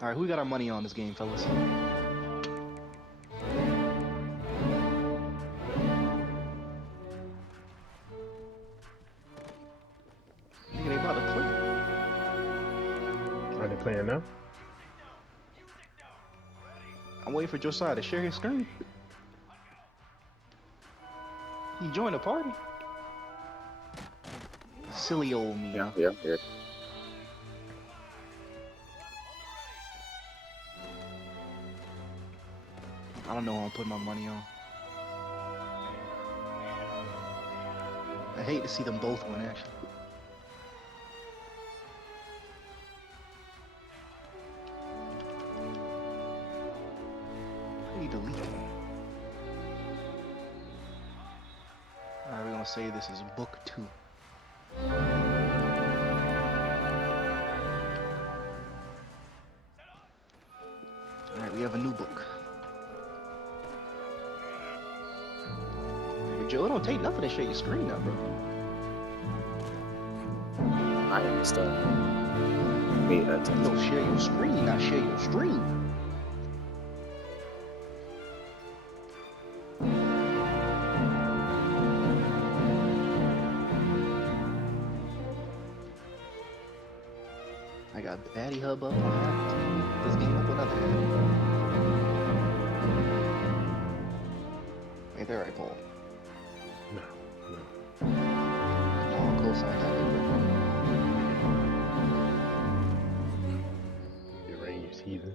All right, who got our money on this game, fellas? Nigga, they about to play. Are they playing now? I'm waiting for Josiah to share his screen. He joined the party. Silly old me. Yeah. I don't know who I'm putting my money on. I hate to see them both win, actually. How do you delete them? Alright, we're gonna say this is book 2. Alright, we have a new book. Hey, Joe, it don't take nothing to share your screen up, bro. I understand. Me, Don't share your screen, not share your stream. I got Batty Hub up on that. This game up on another hand. Ain't that right, Paul? No. Come on, co-sign that. The Rangers heathen.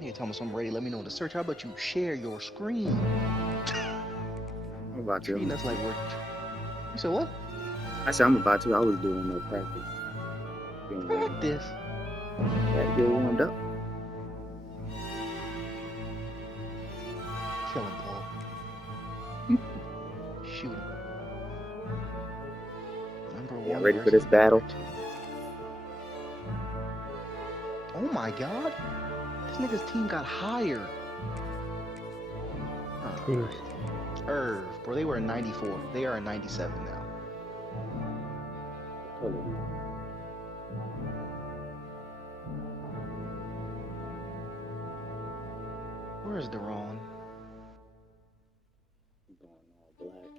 Hey, Thomas, I'm ready. Let me know in the search. How about you share your screen? I'm about to. Treating us like we're... You said what? I said I'm about to. I was doing no practice. Practice? Had to get warmed up. Kill him, Paul. Shoot him. Number Yeah, one ready for versus this battle. number 2. Oh my god. This nigga's team got higher. Who? Irv. Bro, they were in 94. They are in 97 now. Where's Deron? Going all black.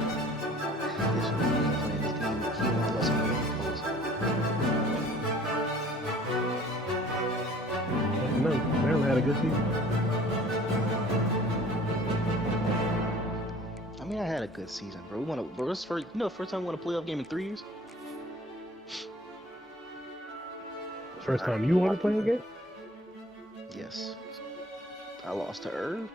This is playing this game. He won't let some game close. No, Maryland had a good season. I mean, I had a good season, bro. We won a, bro, this first, first time we won a playoff game in 3 years. First time you want to play a game? Yes. I lost to Irv.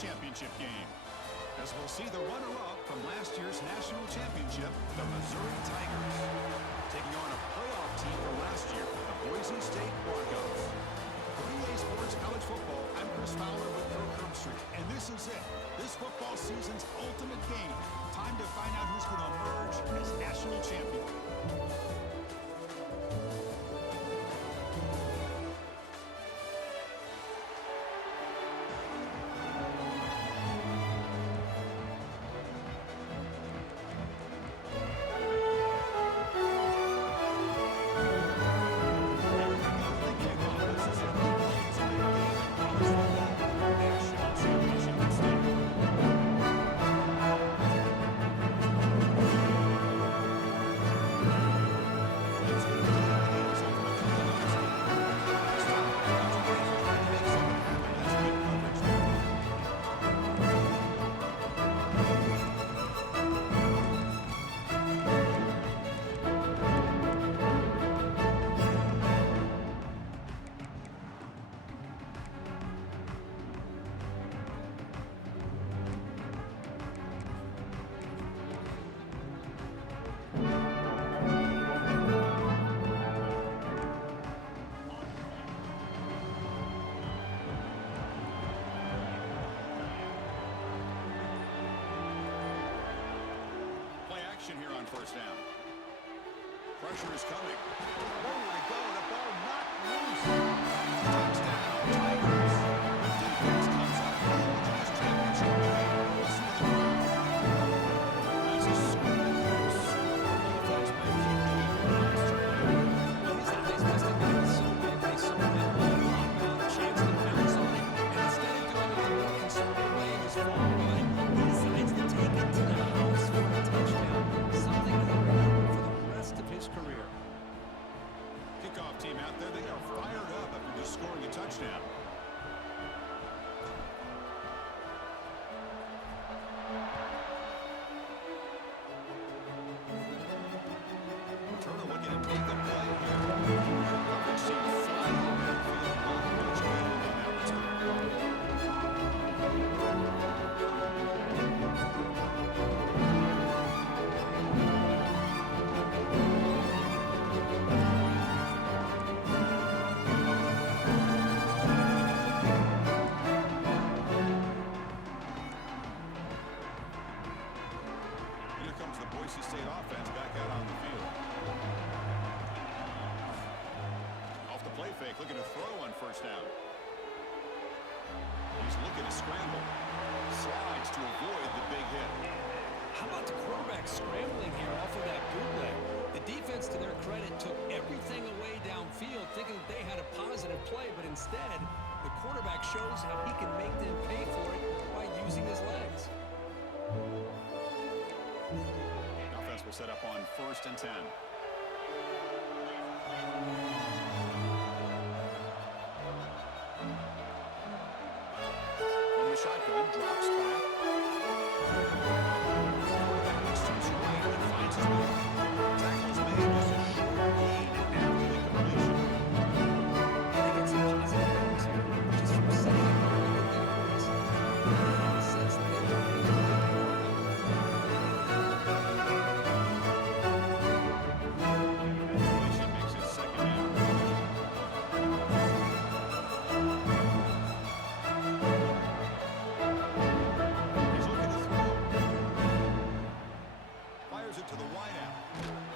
Championship game. As we'll see the runner-up from last year's national championship, the Missouri Tigers, taking on a playoff team from last year, the Boise State Broncos. For EA Sports College Football, I'm Chris Fowler with Kirk Herbstreit, and this is it. This football season's ultimate game. Time to find out who's going to emerge as national champion. formation here on first down. Pressure is coming. Nowhere to go, the ball not loose. Touchdown, Tigers. The defense comes up with this championship game. Listen to the crowd. As a superb defense by King James. Well, his eyes must have been so big they saw that ball pop out, a chance to bounce on it, and instead of doing it the more conservative way and just falling on it, he decides to take it to the house for a touchdown, something he'll remember for the rest of his career. Kickoff team out there, they are fired up after just scoring a touchdown. Turner looking to make a play here. Coverage seemed flying downfield. Coach Gale on that return. Here comes the Boise State offense back out on the field. Off the play fake, looking to throw on first down. He's looking to scramble. Slides to avoid the big hit. How about the quarterback scrambling here off of that bootleg? The defense, to their credit, took everything away downfield, thinking that they had a positive play, but instead, the quarterback shows how he can make them pay for it by using his legs. Offense will set up on 1st and 10. From the shotgun, drops back. Quarterback extends right and finds his man. Tackles made, just a short gain after the completion. And they get some positive numbers here, just from setting up early with their points. In a sense, Completion makes it 2nd down. He's looking to throw. Fires it to the wideout.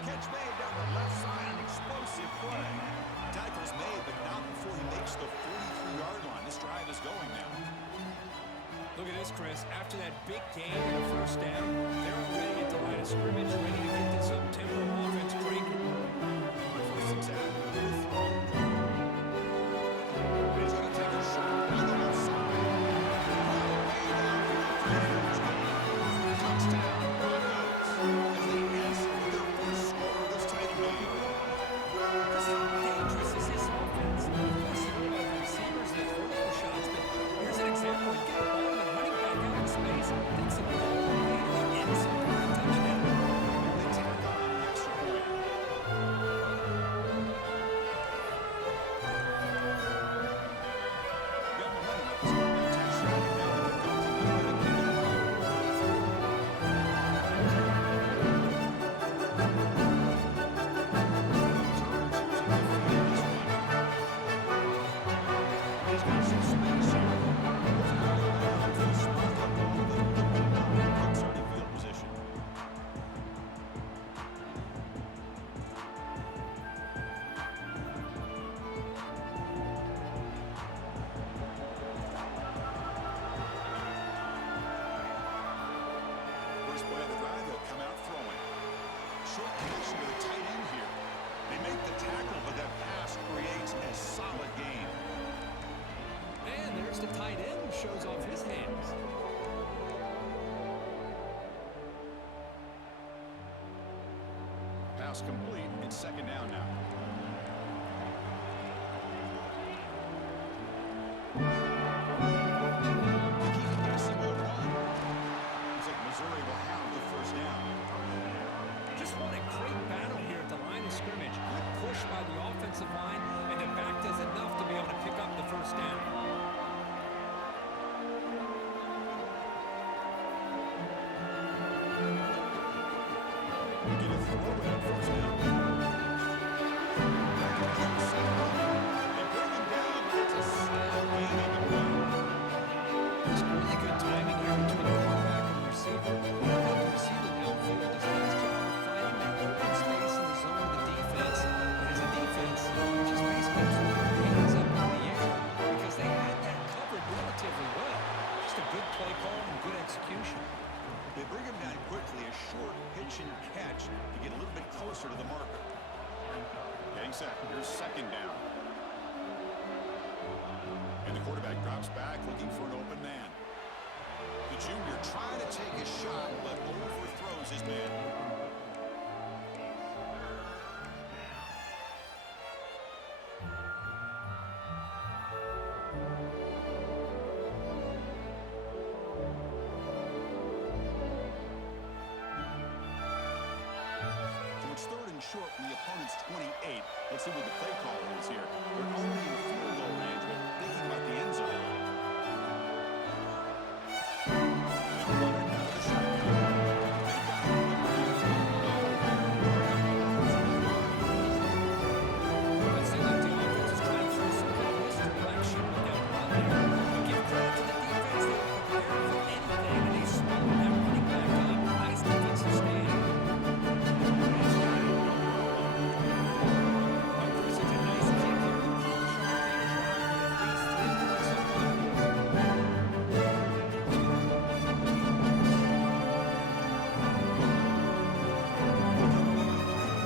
Catch made down the left side, an explosive play. Tackles made, but not before he makes the 43-yard line. This drive is going now. Look at this, Chris. After that big gain in the first down, they're already at the line of scrimmage, ready to get this up-tempo offense cranking. 1st and 10. Throw. He's going to take a shot on the left side. Way downfield for the first down. Touchdown, Broncos. As they answer with their first score of this tight game. Chris, how dangerous is this offense? Of course, you know about the receivers and the vertical shots, but here's an example. You get the ball and the running back out in space, thinks of all the way to get some touchdown. They tack on the extra point. Got momentum at the start of the touchdown. Now the kickoff team is ready to kick it off. Turner's using the field this one. He's got some space here. Goes out of bounds. He's sparked up all of it. Good starting field position. First play of the drive, they'll come out throwing. Short connection to the tight end here. They make the tackle, but that pass creates a solid gain. And there's the tight end who shows off his hands. Pass complete. It's 2nd down now. They keep passing on one. Looks like Missouri will have the first down. Just what a great battle here at the line of scrimmage. Good push by the offensive line, and the back does enough to be able to pick up the first down. We get a throw in on first down. They bring him down, but it's a snap gain on the play. It's really good timing here between the quarterback and the receiver. The receiver downfield does a nice job closer to the marker. Getting set. Here's second down. And the quarterback drops back looking for an open man. The junior trying to take a shot, but overthrows his man. So it's third and short from the opponent's 28. Let's see what the play call is here. They're only in field goal range, but thinking about the end zone. I'd say that the offense is trying to throw some kind of misdirection with that run there. But give credit to the defense. They were prepared for anything, and they swallowed that running back up. Nice defensive stand. Chris, it's a nice kick here. The Polish are trying to at least 3 points on the board.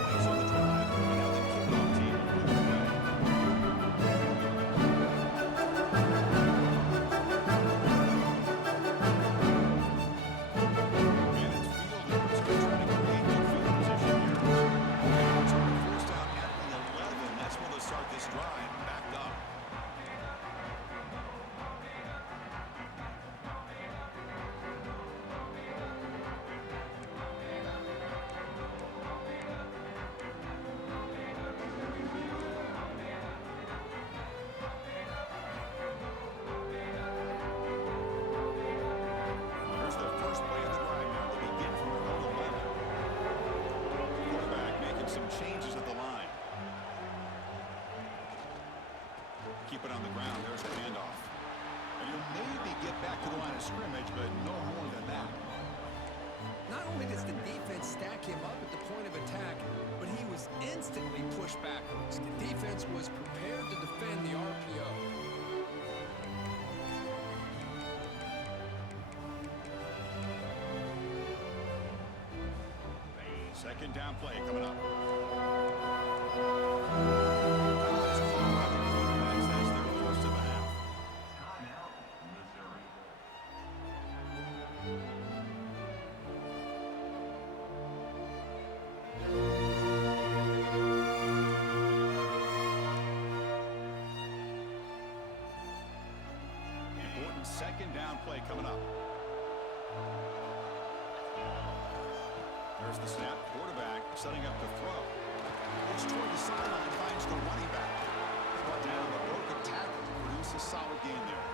Plays on the drive, and now the kickoff team will move away. And it's fielded. So trying to create good field position here. It's on the first down at the 11. That's where they'll start this drive. Backed up. Here's the first play of the drive now. They begin from their own 11. Quarterback making some changes at the line. Keep it on the ground. There's the handoff. And you'll maybe get back to the line of scrimmage, but no more than that. Not only does the defense stack him up at the point of attack, but he was instantly pushed backwards. The defense was prepared to defend the RPO. Second down play coming up. Timeout is called by the defense. That's their first of the half. Important second down play coming up. There's the snap. Quarterback setting up to throw. Looks toward the sideline, finds the running back. Brought down, but broke a tackle to produce a solid gain there.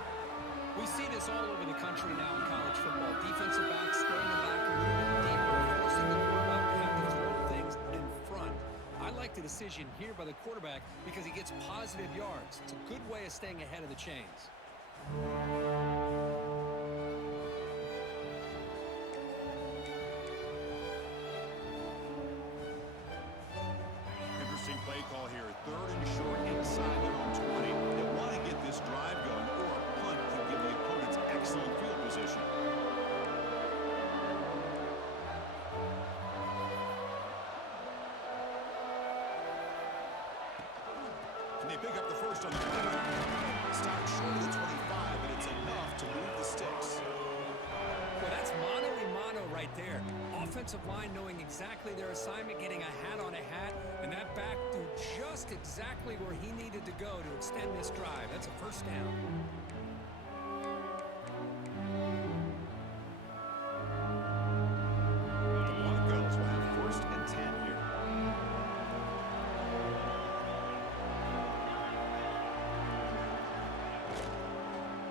We see this all over the country now in college football. Defensive backs staying back a little bit deeper, forcing the quarterback to have to throw things in front. I like the decision here by the quarterback because he gets positive yards. It's a good way of staying ahead of the chains. Interesting play call here. Third and short inside their own 20. They want to get this drive going, or a punt can give the opponents excellent field position. And they pick up the first on the play. Start short of the 25, but it's enough to move the sticks. Well, that's mano-a-mano right there. Offensive line knowing exactly their assignment, getting a hat on a hat, and that back threw just exactly where he needed to go to extend this drive. That's a first down. The Broncos will have first and 10 here.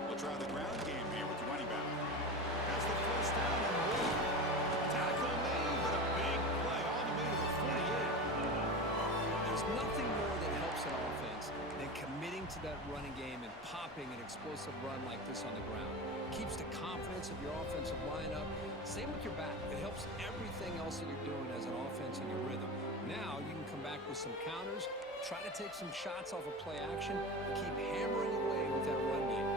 They'll try the ground game here with the running back. That's the first down and more. Tackle made, but a big play all the way to the 48. There's nothing more that helps an offense than committing to that running game and popping an explosive run like this on the ground. Keeps the confidence of your offensive line up. Same with your back. It helps everything else that you're doing as an offense in your rhythm. Now you can come back with some counters, try to take some shots off of play action, and keep hammering away with that run game.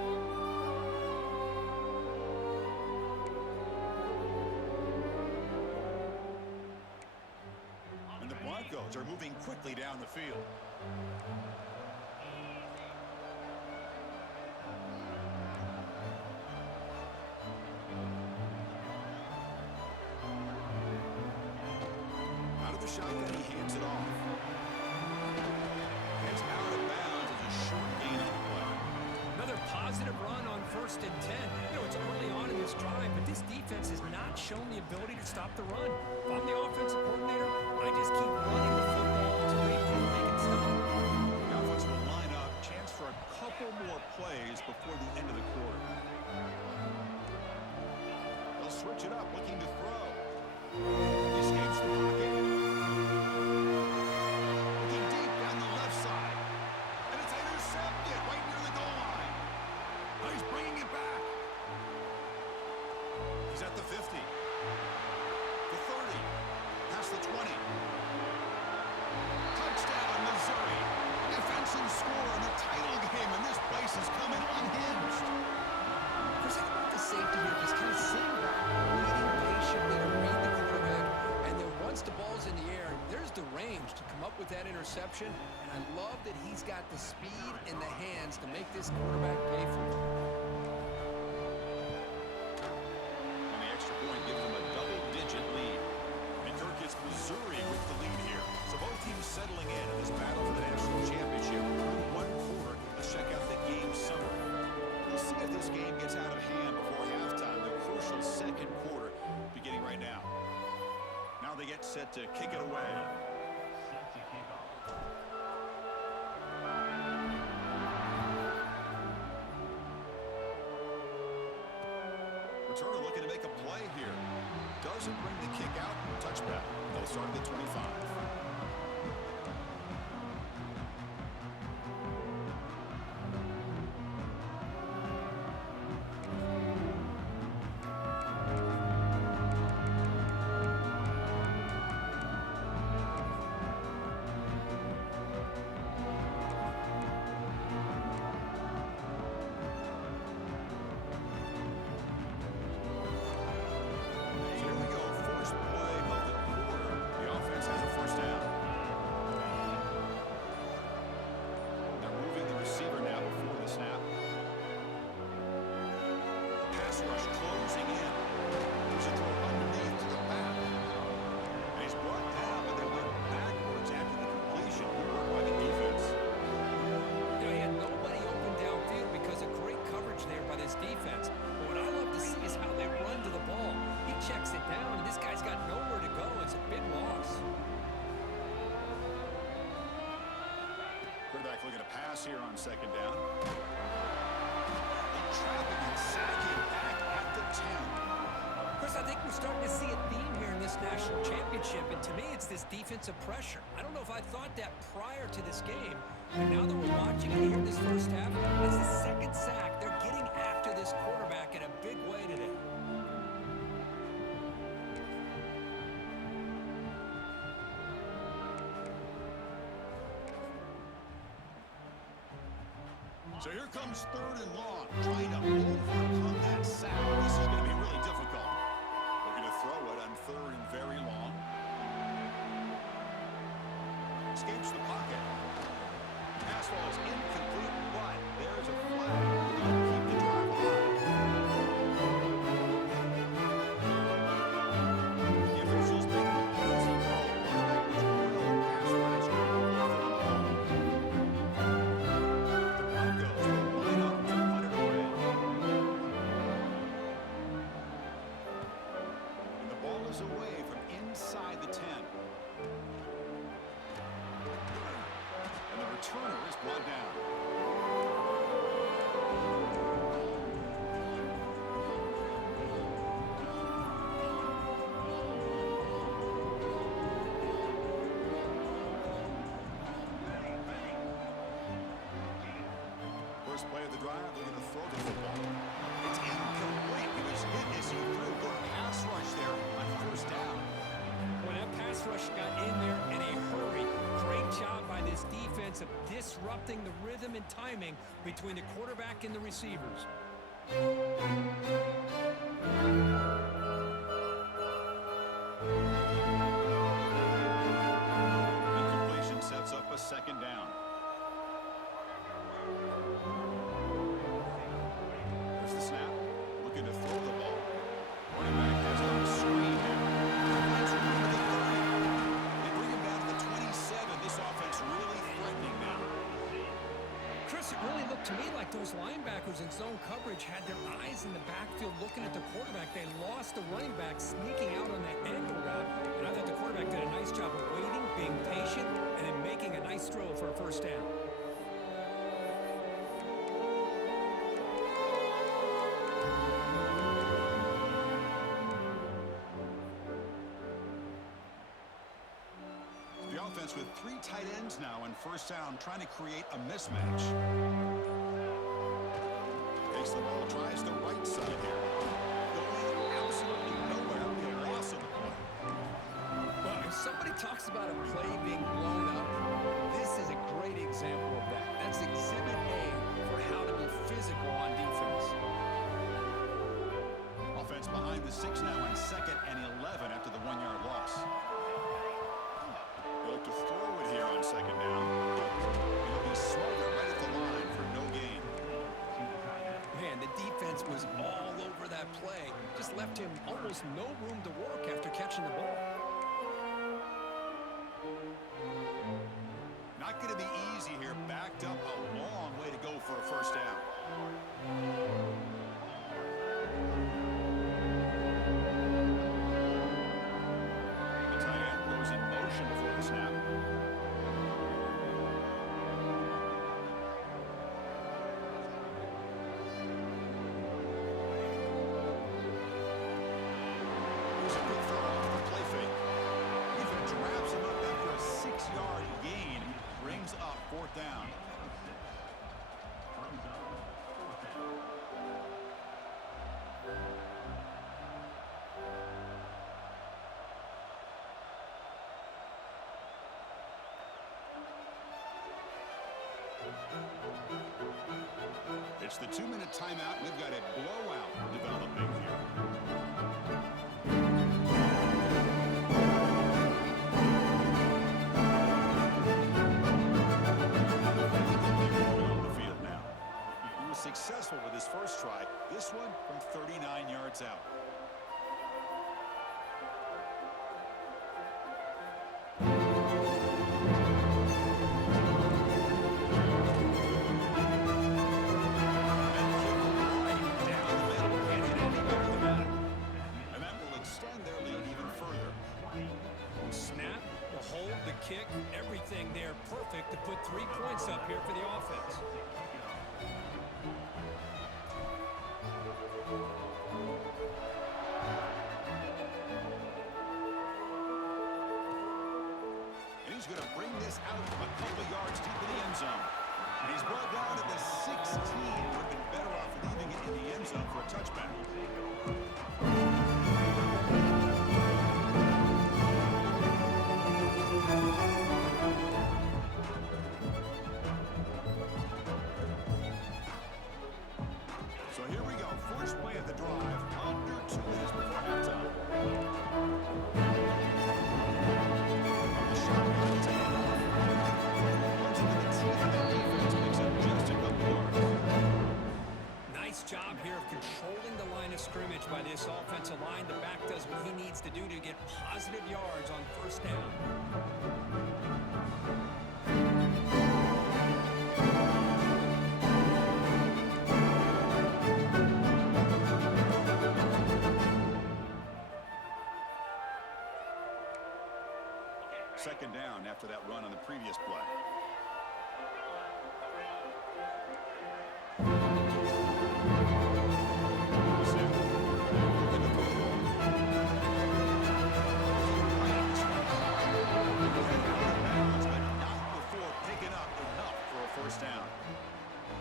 Broncos are moving quickly down the field. Out of the shotgun, he hands it off. It's out of bounds as a short gain on the play. Another positive run on 1st and 10. You know, it's early on in this drive, but this defense has not shown the ability to stop the run. If I'm the offensive coordinator, I just keep running the football until they prove they can stop. The offense will line up, chance for a couple more plays before the end of the quarter. They'll switch it up, looking to throw. He escapes the pocket. Looking deep down the left side. And it's intercepted right near the goal line. Now he's bringing it back. He's at the 50. The 30. Past the 20. Touchdown, Missouri. Defensive score in the title game, and this place is coming unhinged. Chris, how about the safety here? Just kind of sitting back, waiting patiently to read the quarterback, and then once the ball's in the air, there's the range to come up with that interception, and I love that he's got the speed and the hands to make this quarterback pay for it. And the extra point gives them a double-digit lead. And Kirk, it's Missouri with the lead here. So both teams settling in this battle for the national championship. Through one quarter, let's check out the game summary. We'll see if this game gets out of hand before halftime. The crucial second quarter beginning right now. Now they get set to kick it away. Returner looking to make a play here. Doesn't bring the kick out. Touchback. They'll start at the 25. Here we go. First play of the quarter. The offense has a first down. They're moving the receiver now before the snap. The pass rush closing in. There's a throw underneath to the back. And he's brought down, but they went backwards after the completion. Good work by the defense. You know, he had nobody open downfield because of great coverage there by this defense. But what I love to see is how they run to the ball. He checks it down, and this guy's got nowhere to go. It's a big loss. Quarterback looking to pass here on second down. They trap him and sack him back at the 10. Chris, I think we're starting to see a theme here in this national championship, and to me, it's this defensive pressure. I don't know if I thought that prior to this game, but now that we're watching it here in this first half, it's the second sack. They're getting after this quarterback in a big way today. So here comes third and long, trying to overcome that sack. This is going to be really difficult. Looking to throw it on third and very long. Escapes the pocket. Pass ball is incomplete, but there's a flag. We're going to keep the drive alive. The officials make the easy call. Quarterback was drilled past last year. Broncos will line up to punt it away. And the ball is away from inside the 10. And the returner is brought down. First play of the drive, they're going to throw the football. It's incomplete. He was hit as he threw a good pass rush there on first down. When that pass rush got in there in a hurry, great job by this defense of disrupting the rhythm and timing between the quarterback and the receivers. looked to me like those linebackers in zone coverage had their eyes in the backfield looking at the quarterback. They lost the running back sneaking out on that angle route. And I thought the quarterback did a nice job of waiting, being patient, and then making a nice throw for a first down. The offense with 3 tight ends now in first down, trying to create a mismatch. Takes the ball, tries the right side here. Going absolutely nowhere. They lost the play. Well, if somebody talks about a play being blown up, this is a great example of that. That's exhibit A for how to be physical on defense. Offense behind the 6 now on 2nd and 11 after the 1-yard loss. They look to throw it here on 2nd down. It'll be smothered right at the line for no gain. Man, the defense was all over that play. Just left him almost no room to work after catching the ball. Not going to be easy here. Backed up a long way to go for a first down. The tight end goes in motion before the snap. Here's a good throw off the play fake. Defense wraps him up after a 6-yard gain. Brings up 4th down. It's the 2-minute timeout. We've got a blowout developing here. On the field now. He was successful with his first try. This one from 39 yards out. Snap, the hold, the kick, everything there perfect to put 3 points up here for the offense. And he's going to bring this out from a couple of yards deep in the end zone. And he's brought down at the 16. Would have been better off leaving it in the end zone for a touchback. So here we go. First play of the drive. Under 2 minutes before halftime. The shotgun to take it off. Runs into the teeth of that defense. Picks up just a couple yards. Nice job here of controlling the line of scrimmage by this offensive line. The back does what he needs to do to get positive yards on first down. Second down after that run on the previous play. First down.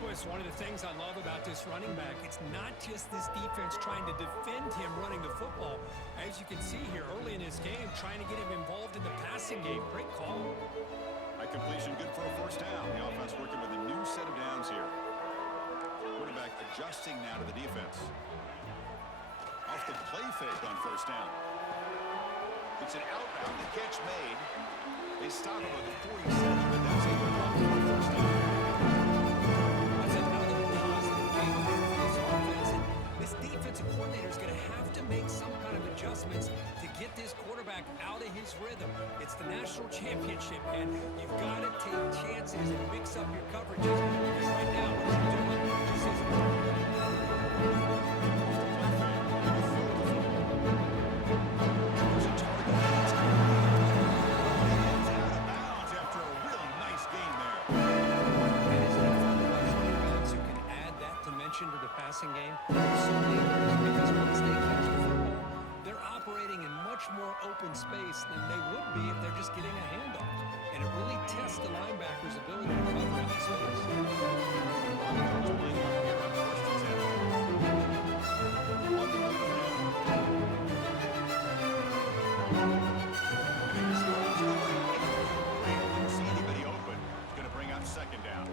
Boy, it's one of the things I love about this running back. It's not just this defense trying to defend him running the football. As you can see here early in this game, trying to get him involved in the passing game. Great call. High completion, good for a first down. The offense working with a new set of downs here. Quarterback adjusting now to the defense. Off the play fake on first down. It's an outbound. The catch made. They stop him with a 47, but that's a good run for a first down. That's another positive game here for this offense. And this defensive coordinator is going to have to make some kind of adjustments to get this quarterback out of his rhythm. It's the national championship, and you've got to take chances and mix up your coverages. Because right now, what you're doing just isn't working. To the passing game, they're so dangerous because once they catch the football, they're operating in much more open space than they would be if they're just getting a handoff. And it really tests the linebacker's ability to cover in this space. See anybody open. It's going to bring up second down.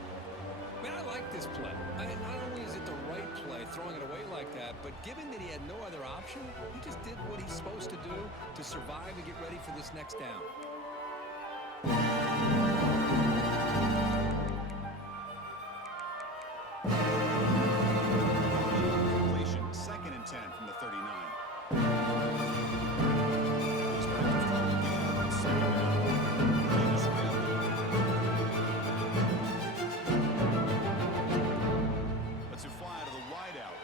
Man, I like this play. Not only is it the right play, throwing it away like that, but given that he had no other option, he just did what he's supposed to do to survive and get ready for this next down. Completion, 2nd and 10 from the 39. He's back to throw again, second down. Lets it fly to the wideout.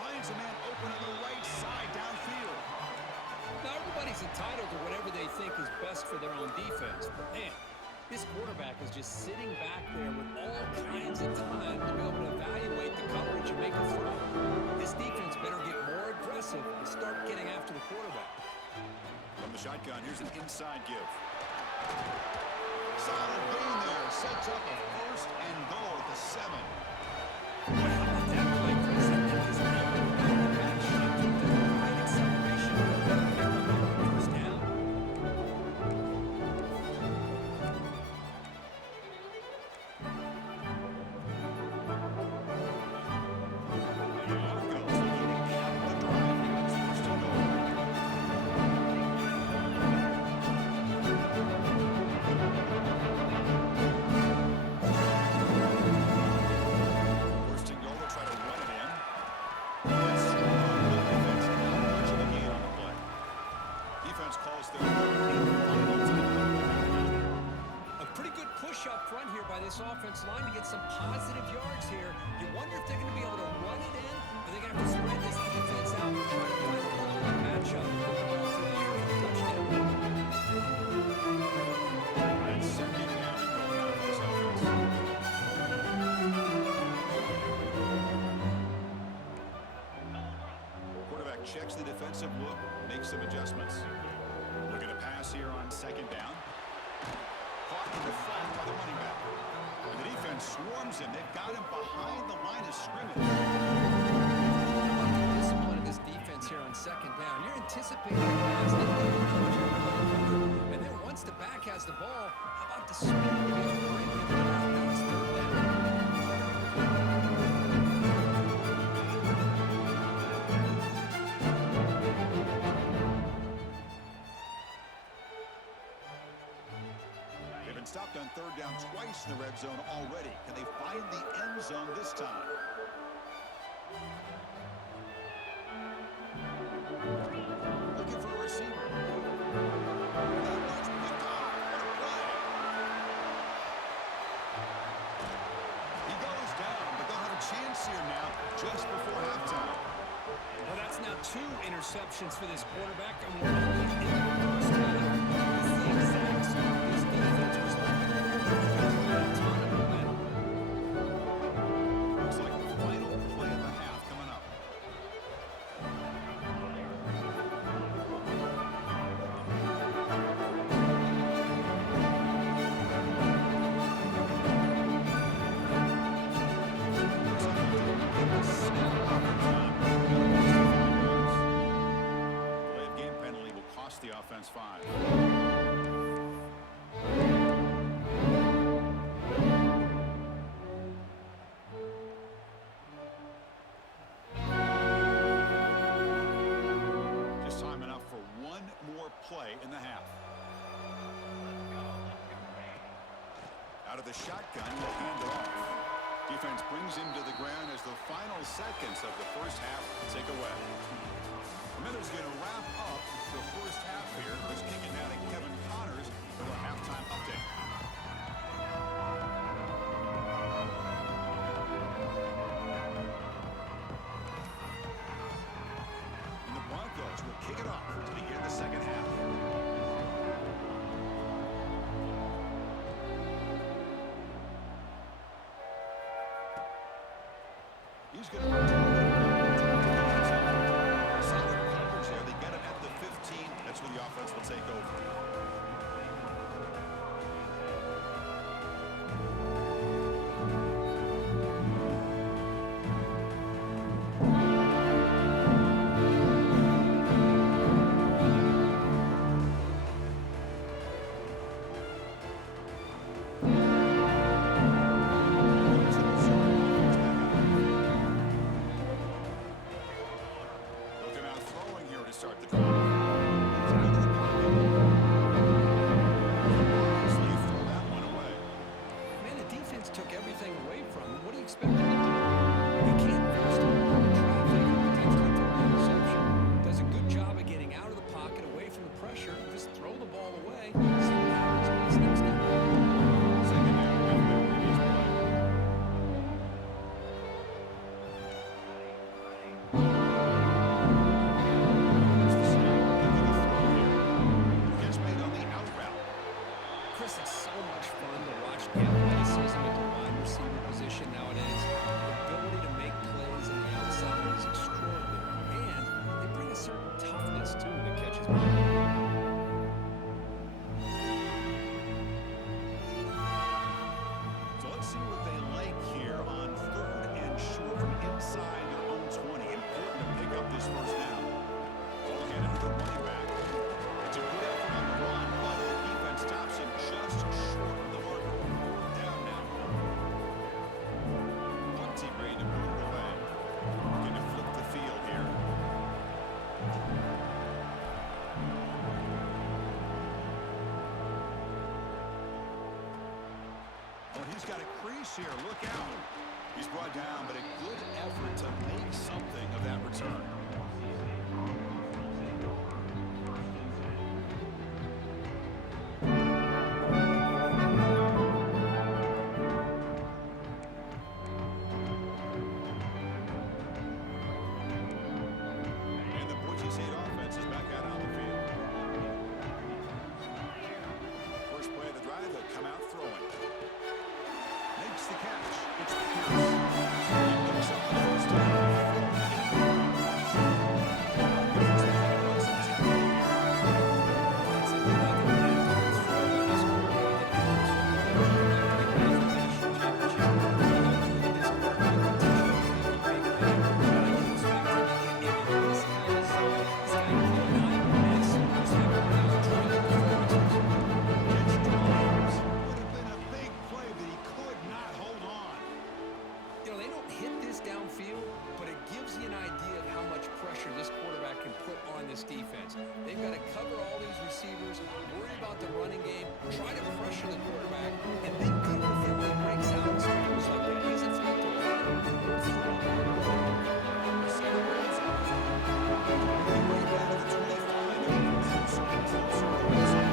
Finds a man open on the right side downfield. Now, everybody's entitled to whatever they think is best for their own defense. But, man, this quarterback is just sitting back there with all kinds of time to be able to evaluate the coverage and make a throw. This defense better get more aggressive and start getting after the quarterback. From the shotgun, here's an inside give. Solid gain there. Sets up a 1st and goal at the 7. How about that play, Chris? That is not a bad shot. The right acceleration. First down. This offense line to get some positive yards here. You wonder if they're going to be able to run it in, or they're going to have to spread this defense out and try to find a one-on-one matchup and put the ball through the air for a touchdown. And 2nd down and goal now for this offense. Quarterback checks the defensive look, makes some adjustments. Looking to pass here on 2nd down. Caught in the flat by the running back. And the defense swarms him. They've got him behind the line of scrimmage. How about the discipline of this defense here on 2nd down? You're anticipating a pass that they don't know what you're going to do. And then once the back has the ball, how about the speed to be able to bring him around? Now it's 3rd down. Stopped on 3rd down twice in the red zone already. Can they find the end zone this time? Looking for a receiver. That one's picked off. What a play. He goes down, but they'll have a chance here now just before halftime. Well, that's now 2 interceptions for this quarterback, and we're only in the first half. It's the exact start this defense was looking for. A ton of momentum. Looks like the final play of the half coming up. Delay of game penalty will cost the offense 5. Just time enough for one more play in the half. Out of the shotgun, the handoff. Defense brings him to the ground as the final seconds of the first half tick away. Minutes going to wrap up the first half here. Let's kick it down to Kevin Connors for a halftime update. And the Broncos will kick it off to begin the second half. He's going to solid coverage there. They get him at the 15. That's where the offense will take over. Looking out throwing here to start the drive. He's out of the pocket. They throw that one away. Man, the defense took everything away from him. What do you expect him to do? He can't force the ball in traffic and potentially throw an interception. Does a good job of getting out of the pocket, away from the pressure, and just throw the ball away. See what happens when he sneaks down. Second down, after that previous play. Here's the snap. Looking to throw here. Gets made on the out route. Chris, it's so much fun to watch the athleticism at the wide receiver position nowadays. The ability to make plays on the outside is extraordinary. And they bring a certain toughness, too, that catches my eye. So let's see what they like here on 3rd and short from inside their own 20. Important to pick up this first down. Falling in into the running back. It's a good effort on the run, but the defense stops him just short of the marker. 4th down now. Punt team ready to move it away. Looking to flip the field here. Oh, he's got a crease here. Look out. He's brought down, but a good effort to make something of that return. And the Boise State offense is back out on the field. First play of the drive, they'll come out throwing. Makes the catch. It's Pierce. He picks up the first down. Here's the Broncos attack here. It's another athlete's throw in this quarter that happens from the national championship. This quarterback potentially a big thing. But I can expect him to get into this kind of zone. This guy cannot miss. Just have one of those trailing performances. Gets drives. Would have been a big play, but he could not hold on. You know, they don't hit this downfield, but it gives you an idea of how much pressure this quarterback can put on this defense. They've got to cover all these receivers, worry about the running game, try to pressure the quarterback, and then good if he really breaks out and scrambles like that. He's a threat to run or throw. Second red zone. Way down to the 25. They're going to move some closer to the red zone.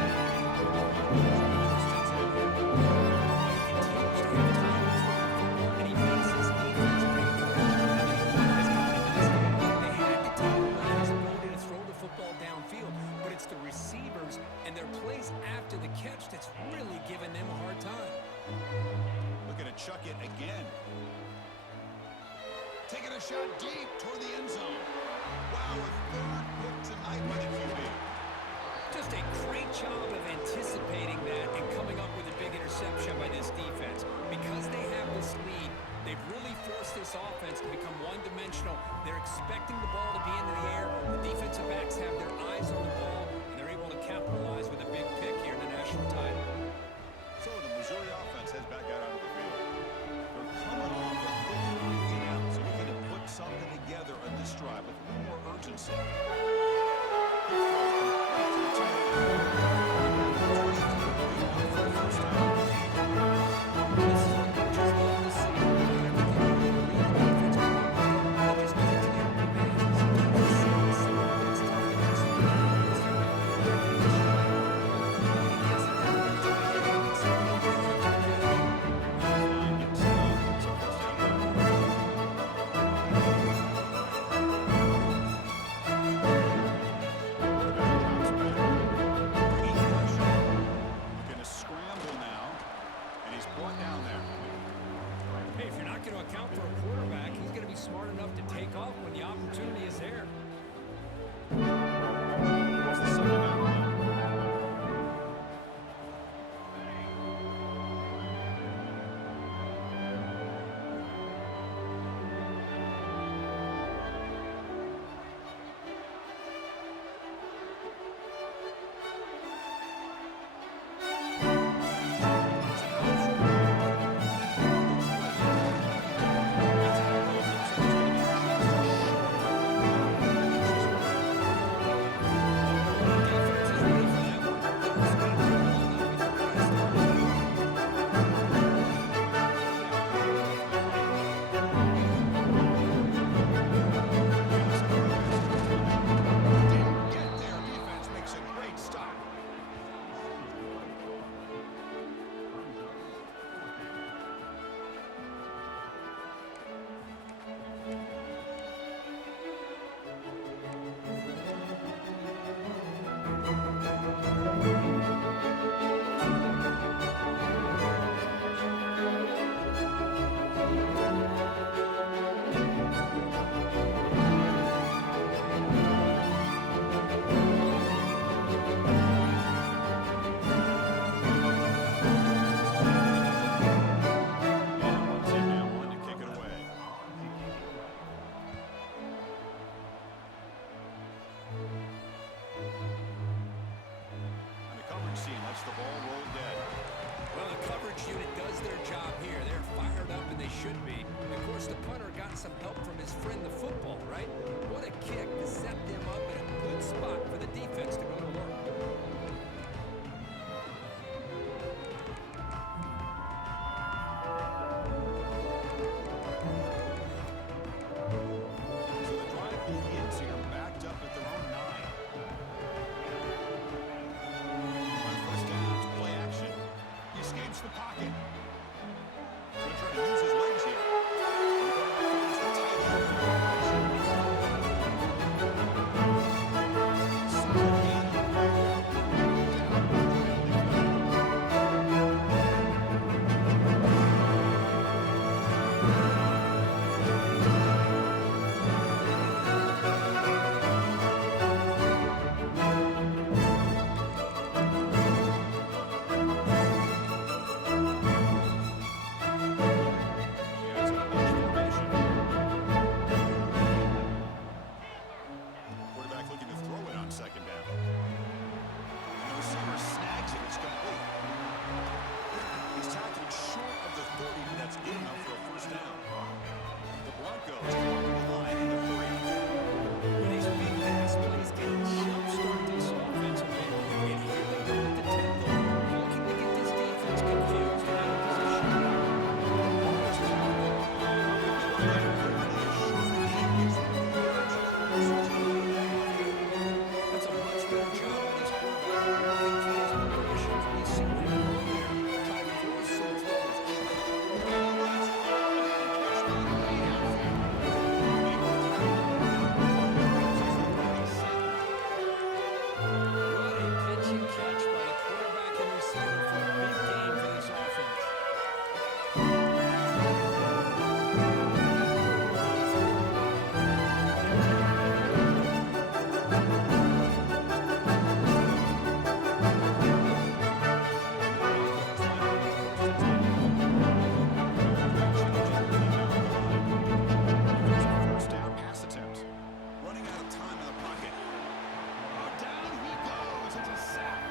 Distance here. He continues to have time to throw the football, and he makes his defense pay for it. As coming into this game, they had to take away his ability to throw the football downfield, but it's the receivers and their plays after the catch that's really giving them a hard time. Looking to chuck it again. Taking a shot deep toward the end zone. Wow, a third pick tonight by the QB. Just a great job of anticipating that and coming up with a big interception by this defense. Because they have this lead, they've really forced this offense to become one-dimensional. They're expecting the ball to be into the air. The defensive backs have their eyes on the ball, and they're able to capitalize with a big pick here in the national title. So the Missouri offense heads back out onto the field. They're coming off a quick game out, so we're going to put something together on this drive with a little more urgency. Good throw, complete to the tight end. course, the punter got some help from his friend the football, right? What a kick to set them up in a good spot for the defense to go to work. So the drive begins here, backed up at their own 9. On first down, it's play action. He escapes the pocket. Going to try to use his legs here. And the quarterback finds the tight end for the solid gain on the quarterback looking to throw it on second down. And the receiver snags it. It's complete. He's tackled short of the 30, but that's good enough for a first down. The Broncos come to the line in the 3. These big pass plays can jumpstart this offensively. And here they go with the tempo, looking to get this defense confused and out of position. That's a much better job by this quarterback working through his progressions. We've seen him earlier try to force some throws. What a pitch and catch by the quarterback and receiver for a big game for this offense. First down pass attempt. Running out of time in the pocket. Oh, down he goes. It's a sack.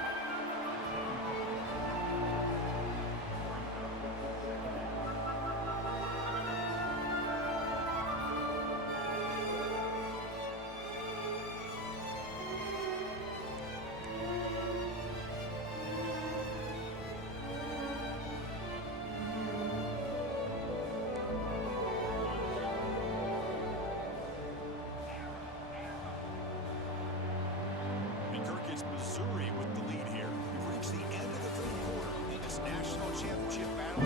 And Kirk gets Missouri with the lead here. We've reached the end of the third quarter in this national championship battle.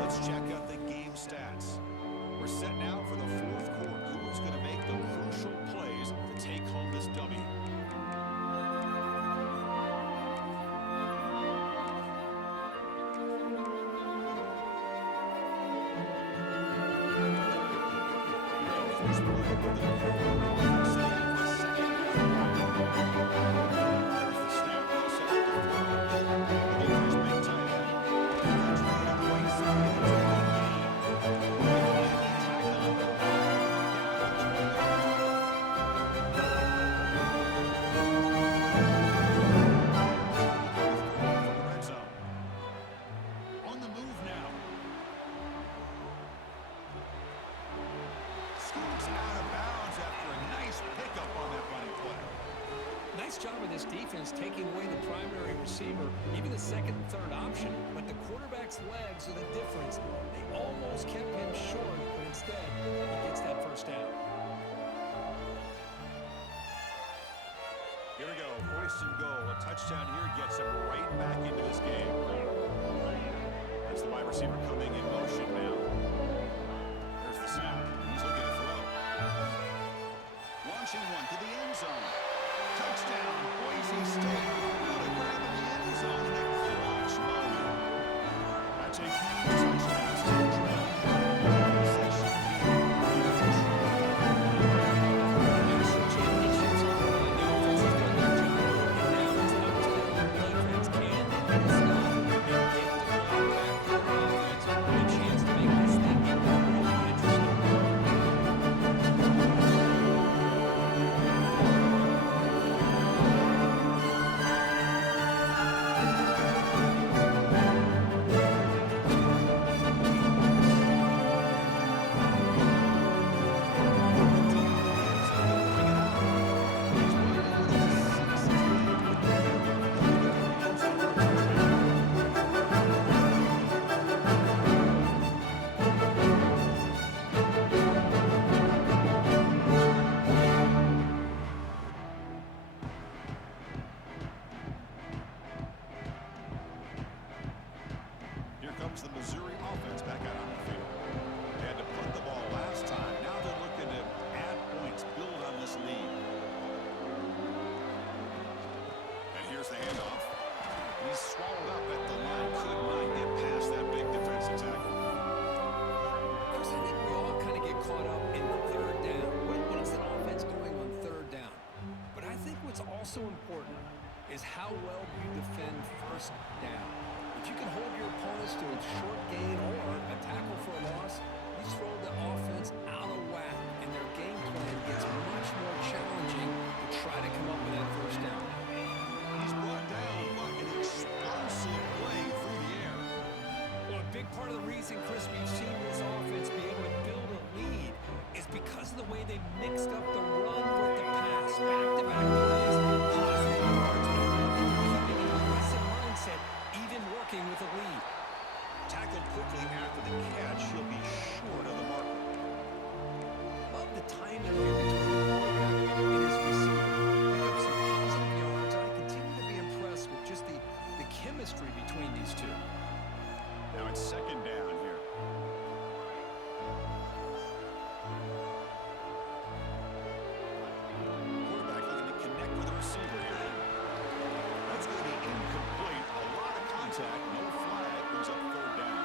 Let's check out the game stats. We're set now for the fourth quarter. Who's going to make the crucial plays to take home this W? First play of the quarter. Setting up the second half. There's the snap. Now set up the throw. The first big tight end. Defense lead on the right side. It's a big gain. Finally tackled. Red zone. On the move now. Scoots out of bounds after a nice pickup on that running play. Nice job of this defense taking away the primary receiver, even the second and third option. But the quarterback's legs are the difference. They almost kept him short, but instead, he gets that first down. Here we go, hoist and goal. A touchdown here gets him right back into this game. That's the wide receiver coming in motion now. There's the snap. He's looking to throw. Launching one to the end zone. Touchdown, Boise State. What a grab in the end zone in a clutch moment. That's a huge touchdown. Still trailing. Possession here. National championships on the line. The offense has done their job, and now it's up to the defense. Can they stop and get the ball back to their offense with a chance to make this thing get really interesting? brings the Missouri offense back out on the field. They had to punt the ball last time. Now they're looking to add points, build on this lead. And here's the handoff. He's swallowed up at the line. Could not get past that big defensive tackle. Chris, I think we all kind of get caught up in the third down. What is an offense doing on third down? But I think what's also important is how well you defend first down. If you can hold your opponents to a short gain or a tackle for a loss, you throw the offense out of whack, and their game plan gets much more challenging to try to come up with that first down. He's brought down, but an explosive play through the air. Well, a big part of the reason, Chris, we've seen this offense be able to build a lead is because of the way they mixed up the run with the pass. Back-to-back plays, positive yards, and I love that they're keeping an aggressive mindset, even working with a lead. Tackled quickly after the catch. He'll be short of the mark. Love the timing here between the quarterback and his receiver. Pick up some positive yards, and I continue to be impressed with just the chemistry between these two. Now it's second down here. Quarterback looking to connect with the receiver here. That's going to be incomplete. A lot of contact. No flag. Brings up third down.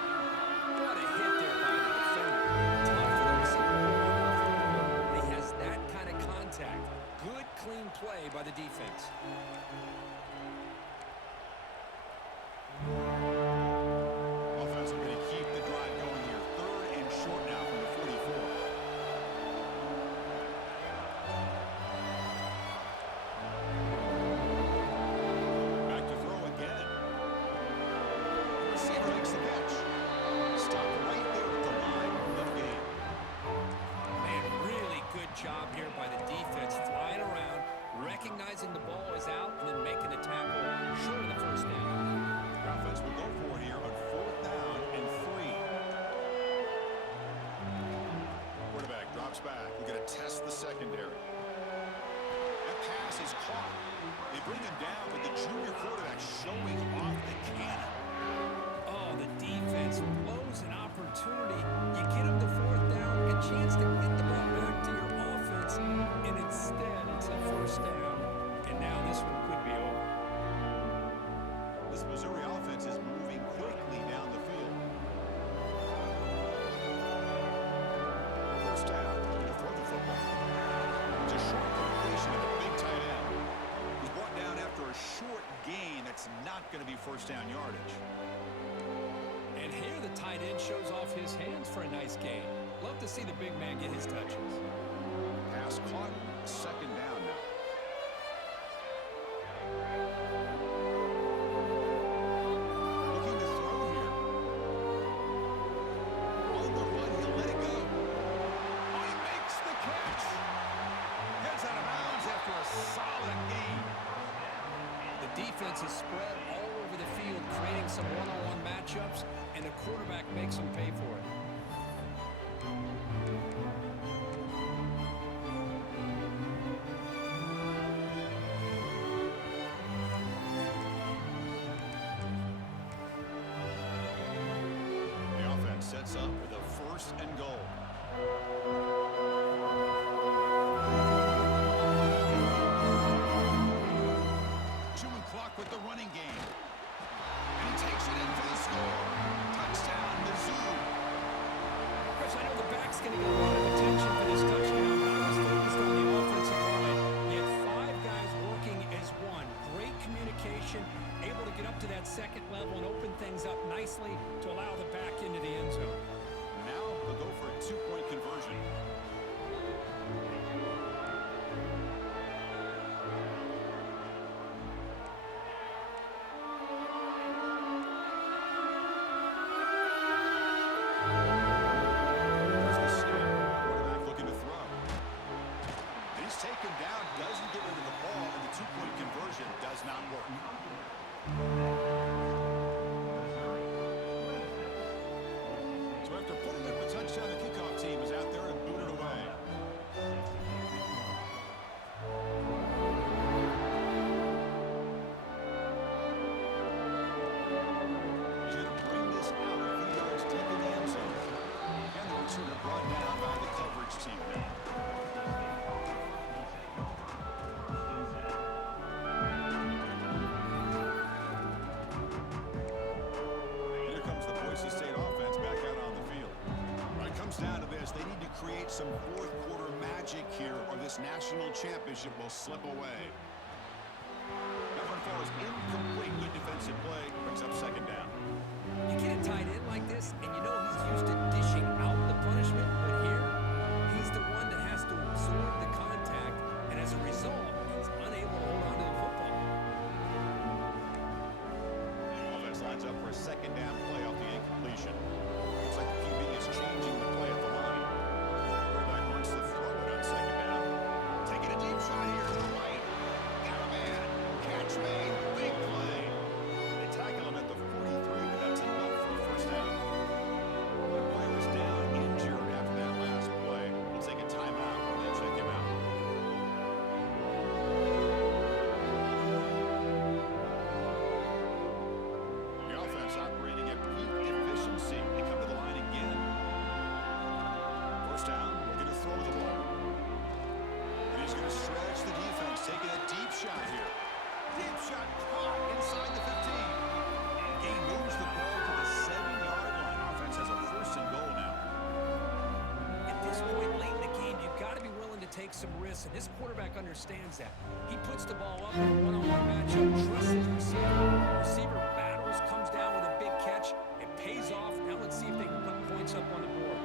Got a hit there by the defender. Tough for the receiver to hold off the ball when he has that kind of contact. Good, clean play by the defense. Offense are going to keep the drive going here. Third and short now from the 44. Back to throw again. The receiver makes the catch. Stopped right there at the line. No gain. Man, really good job here by the defense, flying around, recognizing the ball is out, and then making the tackle short of the first down. The offense will go for it here on fourth down and 3. Quarterback drops back. We're going to test the secondary. That pass is caught. They bring him down with the junior quarterback showing off the cannon. Oh, the defense blows an opportunity. You get them to fourth down, a chance to get the ball back to your offense, and instead it's a first down. And now this one could be over. This Missouri offense is moving quickly down the field. First down, going to throw the football. It's a short completion to the big tight end. He's brought down after a short gain. That's not going to be first down yardage. And here the tight end shows off his hands for a nice gain. Love to see the big man get his touches. Pass caught, second down now. Looking to throw here. On the run, he'll let it go. Oh, he makes the catch. Gets out of bounds after a solid gain. The defense is spread all over the field, creating some one-on-one matchups, and the quarterback makes them pay for it. The offense sets up with a first and goal. Chewing clock with the running game. And he takes it in for the score. Touchdown, Mizzou. Chris, I know the back's going to get a lot of attention for this touchdown, but I was focused on the offensive line. You had 5 guys working as one. Great communication, able to get up to that second level and open things up nicely to allow the back into the end zone. Now they'll go for a 2-point conversion. There's the snap. Quarterback looking to throw. He's taken down, doesn't get rid of the ball, and the 2-point conversion does not work. So after putting up a touchdown, the kickoff team is out there and booted away. create some fourth-quarter magic here, or this national championship will slip away. That one falls incomplete. Good defensive play. Brings up second down. You get a tight end like this, and you know he's used to dishing out the punishment, but here, he's the one that has to absorb the contact, and as a result, he's unable to hold on to the football. Offense lines up for a second down play off the incompletion. Looks like the QB is changing the play at the line. Quarterback wants to throw it on second down. Taking a deep shot here to the right. Got a man. Catch made. Big play. They tackle him at the 43, but that's enough for a first down. The player was down injured after that last play. We'll take a timeout when they check him out. The offense operating at peak efficiency. They come to the line again. First down, looking to throw the ball. And he's going to stretch the defense, taking a deep shot here. Deep shot caught inside the 15. He moves the ball to the 7-yard line. Offense has a first and goal now. At this point late in the game, you've got to be willing to take some risks, and this quarterback understands that. He puts the ball up in a one-on-one matchup, trusts his receiver. Receiver battles, comes down with a big catch. It pays off. Now let's see if they can put points up on the board.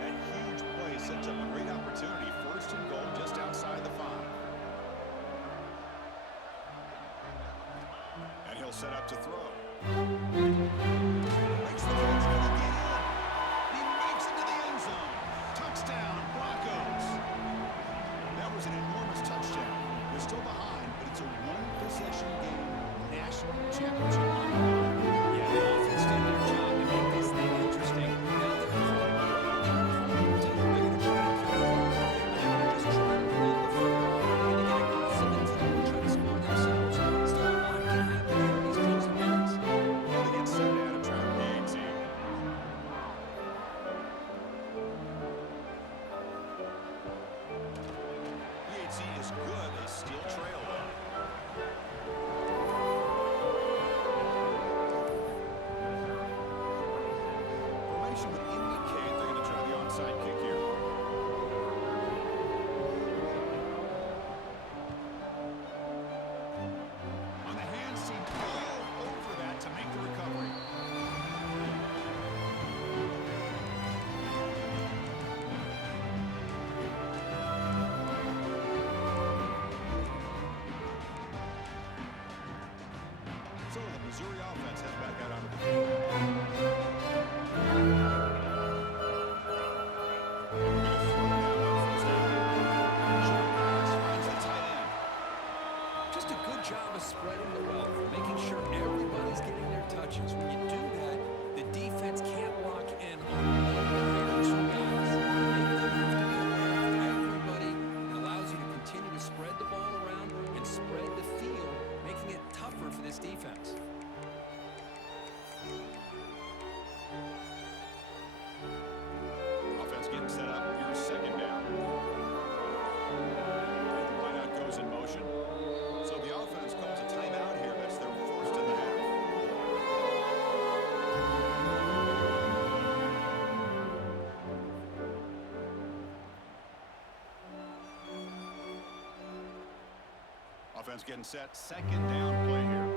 That huge play sets up a great opportunity. First and goal just outside the 5. And he'll set up to throw. Makes the catch, can he get in? He makes it to the end zone. Touchdown, Broncos. That was an enormous touchdown. They're still behind, but it's a one-possession game, national championship. Yeah, the offense did their job to make this thing interesting. Now they're informed what their opponent do. They're going to try to kill the ball, and they're going to just try to run the football. They're going to get aggressive and try to score themselves. Still a lot can happen here in these closing minutes. They get set down and try to gain team. PAT is good. They still trail though. Formation would indicate they're going to try the onside kick here. On the hands team, all over that to make the recovery. So the Missouri offense heads back out onto the field. Gonna throw that one first down. Short pass finds the tight end. Just a good job of spreading the wealth, making sure everybody's getting their touches. When you do that, the defense can't lock in on one guy or two guys. Make them have to be aware of everybody. It allows you to continue to spread the ball around and spread the field, making it tougher for this defense. Offense getting set up. Here's second down. The wideout goes in motion. So the offense calls a timeout here. That's their first in the half. Offense getting set. Second down play here.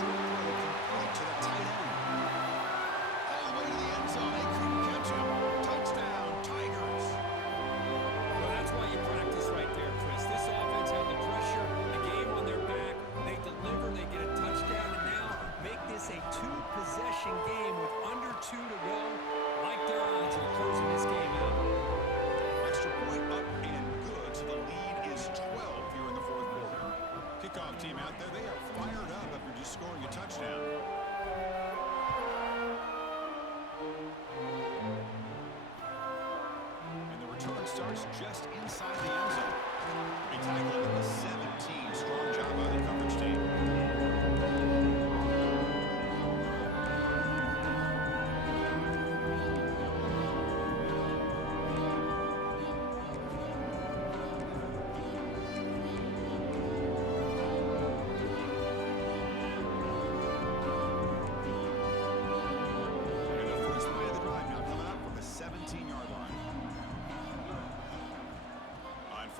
Short throw complete to the tight end. All the way to the end zone. They couldn't catch him. Touchdown, Tigers. Well, that's why you practice right there, Chris. This offense had the pressure, the game on their back. They deliver, they get a touchdown, and now make this a two-possession game with under 2 to go. Like their odds of closing this game out. Extra point up and good. So the lead is 12 here in the fourth quarter. Kickoff team out there. They are fired up after just scoring a touchdown. And the return starts just inside the end zone. They tackle him at the 17. Strong job by the coverage team.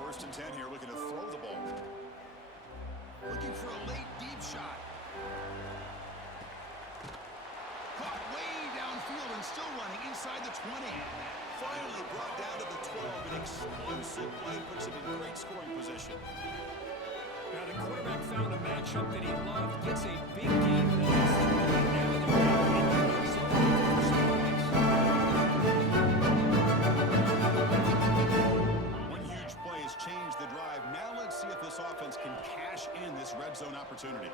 First and 10 here, looking to throw the ball. Looking for a late deep shot. Caught way downfield and still running inside the 20. Finally brought down to the 12. An explosive play puts him in great scoring position. Now the quarterback found a matchup that he loved, gets a big gain with a nice throw, and now they're in the red zone for some points. One huge play has changed the drive. Now let's see if this offense can cash in this red zone opportunity.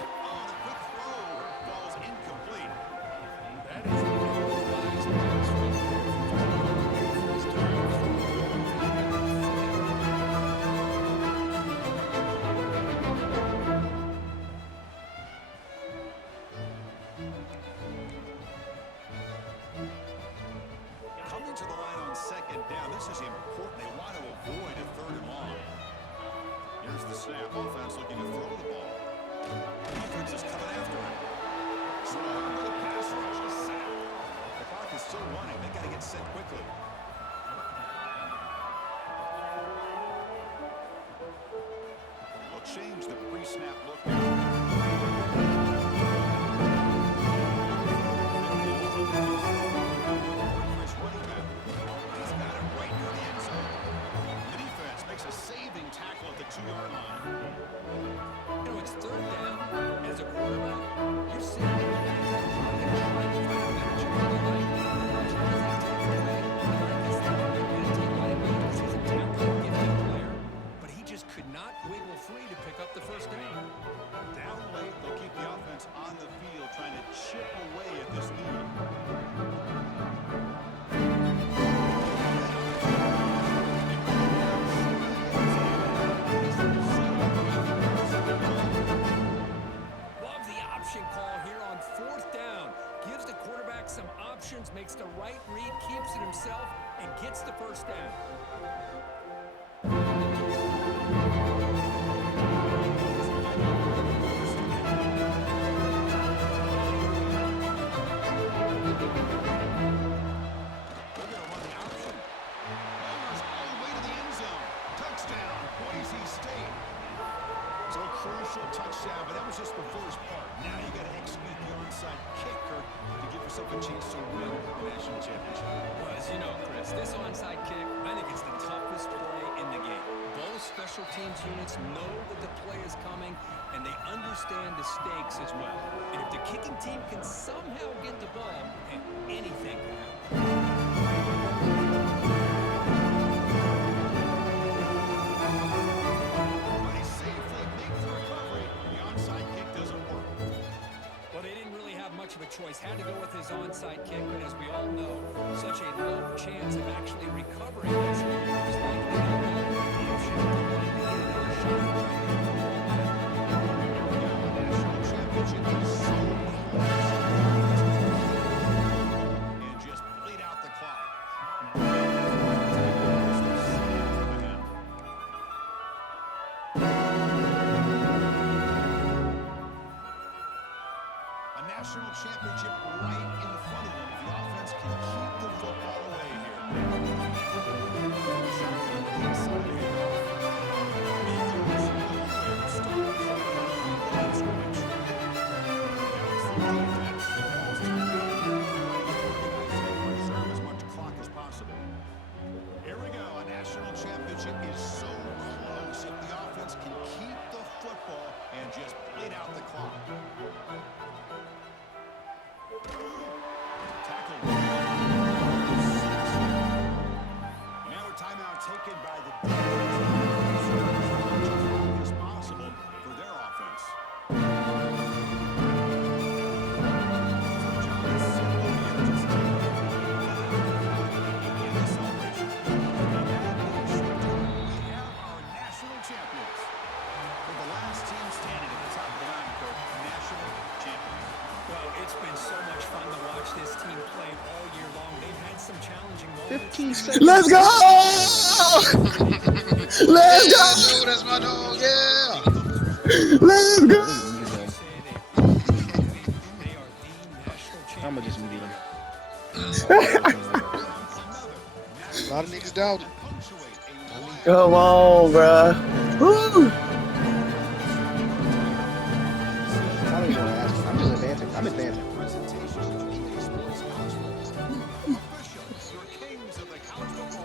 Oh, the quick throw falls incomplete. That is a wise pass right there. First time. Coming to the line on second down. This is important. They want to avoid a third and long. Here's the snap. Offense looking to throw the ball. Defense is coming after him. Slow with a pass rush. A sack. The clock is still running. They got to get set quickly. They'll change the pre-snap look now. He's running back. He's got it right near the end zone. The defense makes a saving tackle at the 2-yard line. You know, it's third down. As a quarterback, you're sitting in the pocket trying to find a matchup that you like. Tries to take it away. I like his thought. He's going to take what it means. He's a talented, gifted player, but he just could not wiggle free to pick up the first down. Down late, they'll keep the offense on the field, trying to chip away at this lead. Love the option call here on fourth down. Gives the quarterback some options, makes the right read, keeps it himself, and gets the first down. They're going to run the option. Bowers all the way to the end zone. Touchdown, Boise State. So a crucial touchdown, but that was just the first part. Now you got to execute the onside kicker to give yourself a chance to win the national championship. Well, as you know, Chris, this onside kick, I think it's the toughest play in the game. Both special teams units know that the play is coming, and they understand the stakes as well. And if the kicking team can somehow get the ball, anything can happen. But he safely makes the recovery. The onside kick doesn't work. Well, they didn't really have much of a choice. Had to go with his onside kick, but as we all know, such a low chance of actually recovering this. It was likely not going to be the option to get another shot and try to get the ball back. The national championship is so close. And just bleed out the clock. A national championship right in front of them if the offense can keep the football away here. Shotgun with the inside handoff. Eagles nowhere to start the line scrimmage. Now it's the defense that falls to the preserve as much clock as possible. Here we go. A national championship is so close if the offense can keep the football and just bleed out the clock. Tackle. Now a timeout taken by the defense. As much as possible for their offense. John Silva manages to in the celebration. We have our national champions. For the last team standing at the top of the line, Coach, national champions. Well, it's been so much fun to watch this team play all year long. They've had some challenging moments. 15 seconds. Let's go! Let's go! Dude, that's my dog, yeah. Let's go! They are the national champions. I'ma just mute him. A lot of niggas doubt it. A Come on, bruh. Woo!